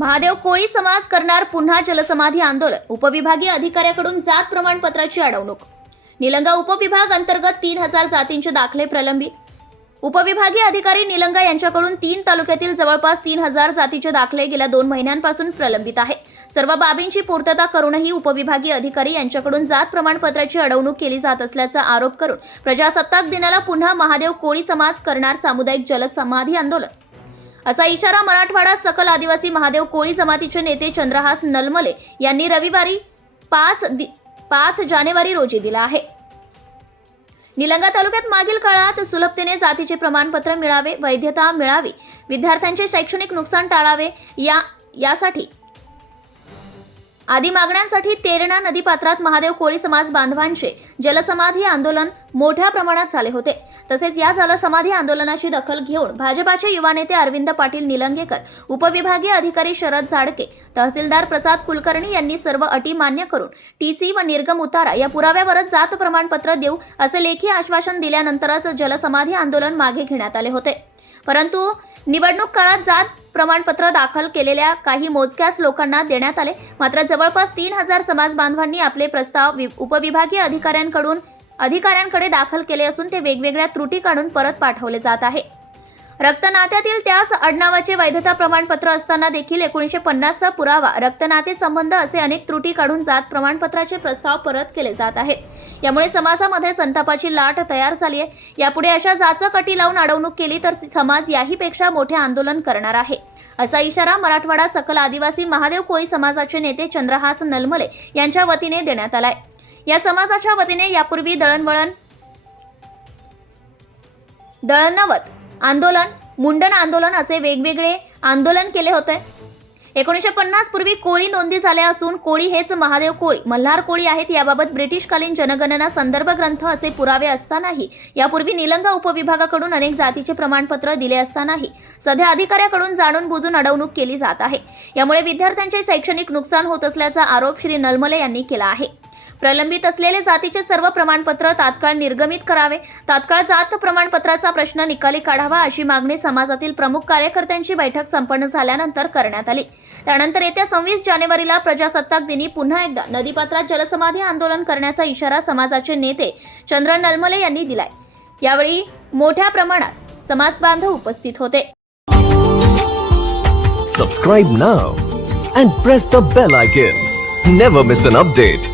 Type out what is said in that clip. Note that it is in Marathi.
महादेव कोळी समाज करणार पुन्हा जलसमाधी आंदोलन. उपविभागीय अधिकाऱ्याकडून जात प्रमाणपत्राची अडवणूक. निलंगा उपविभाग अंतर्गत तीन हजार जातींचे दाखले प्रलंबित. उपविभागीय अधिकारी निलंगा यांच्याकडून तीन तालुक्यातील जवळपास तीन हजार जातीचे दाखले गेल्या दोन महिन्यांपासून प्रलंबित आहे. सर्व बाबींची पूर्तता करूनही उपविभागीय अधिकारी यांच्याकडून जात प्रमाणपत्राची अडवणूक केली जात असल्याचा आरोप करून प्रजासत्ताक दिनाला पुन्हा महादेव कोळी समाज करणार सामुदायिक जलसमाधी आंदोलन. असा इशारा मराठवाडा सकल आदिवासी महादेव कोळी जमातीचे नेते चंद्रहास नलमले यांनी रविवारी पाच पाच जानेवारी रोजी दिला आहे. निलंगा तालुक्यात मागील काळात सुलभतेने जातीचे प्रमाणपत्र मिळावे वैधता मिळावी विद्यार्थ्यांचे शैक्षणिक नुकसान टाळावे या यासाठी आदी मागण्यांसाठी तेरणा नदीपात्रात महादेव कोळी समाज बांधवांचे जलसमाधी आंदोलन मोठ्या प्रमाणात झाले होते. तसेच या जलसमाधी आंदोलनाची दखल घेऊन भाजपाचे युवा नेते अरविंद पाटील निलंगेकर उपविभागीय अधिकारी शरद झाडके तहसीलदार प्रसाद कुलकर्णी यांनी सर्व अटी मान्य करून टीसी व निर्गम उतारा या पुराव्यावरच जात प्रमाणपत्र देऊ असे लेखी आश्वासन दिल्यानंतरच जलसमाधी आंदोलन मागे घेण्यात आले होते. परंतु निवडणूक काळात जात प्रमाणपत्र दाखल केलेल्या काही मोजक्याच लोकांना देण्यात आले. मात्र जवळपास तीन हजार समाज बांधवांनी आपले प्रस्ताव वि- उपविभागीय अधिकाऱ्यांकडून अधिकाऱ्यांकडे दाखल केले असून ते वेगवेगळ्या त्रुटी काढून परत पाठवले जात आहे. रक्तनात्यातील त्याच आडनावाचे वैधता प्रमाणपत्र असताना देखील एकोणीसशे पन्नासचा पुरावा रक्तनाते संबंध असे अनेक त्रुटी काढून जात प्रमाणपत्राचे प्रस्ताव परत केले जात आहेत. यामुळे समाजामध्ये संतापाची लाट तयार झाली आहे यापुढे अशा जाचक अटी लावून अडवणूक केली तर समाज याहीपेक्षा मोठे आंदोलन करणार आहे. असा इशारा मराठवाडा सकल आदिवासी महादेव कोळी समाजाचे नेते चंद्रहास नलमले यांच्या वतीने देण्यात आलाय. या समाजाच्या वतीने यापूर्वी दळणवळण दळणवत आंदोलन मुंडन आंदोलन असे वेगवेगळे आंदोलन केले होते. एकोणीसशे पन्नास पूर्वी कोळी नोंदी झाल्या असून कोळी हेच महादेव कोळी. मल्हार कोळी आहेत याबाबत ब्रिटिशकालीन जनगणना संदर्भ ग्रंथ असे पुरावे असतानाही यापूर्वी निलंगा उपविभागाकडून अनेक जातीचे प्रमाणपत्र दिले असतानाही सध्या अधिकाऱ्याकडून जाणून बुजून अडवणूक केली जात आहे. यामुळे विद्यार्थ्यांचे शैक्षणिक नुकसान होत असल्याचा आरोप श्री नलमले यांनी केला आहे. प्रलंबित असलेले जातीचे सर्व प्रमाणपत्र तात्काळ निर्गमित करावे. तात्काळ जात प्रमाणपत्राचा प्रश्न निकाली काढावा अशी मागणी समाजातील प्रमुख कार्यकर्त्यांची बैठक संपन्न झाल्यानंतर करण्यात आली. त्यानंतर येत्या सव्वीस जानेवारीला प्रजासत्ताक दिनी पुन्हा एकदा नदीपात्रात जलसमाधी आंदोलन करण्याचा इशारा समाजाचे नेते चंद्र नलमले यांनी दिलाय. यावेळी मोठ्या प्रमाणात समाज बांधव उपस्थित होते. Subscribe now and press the bell icon never miss an update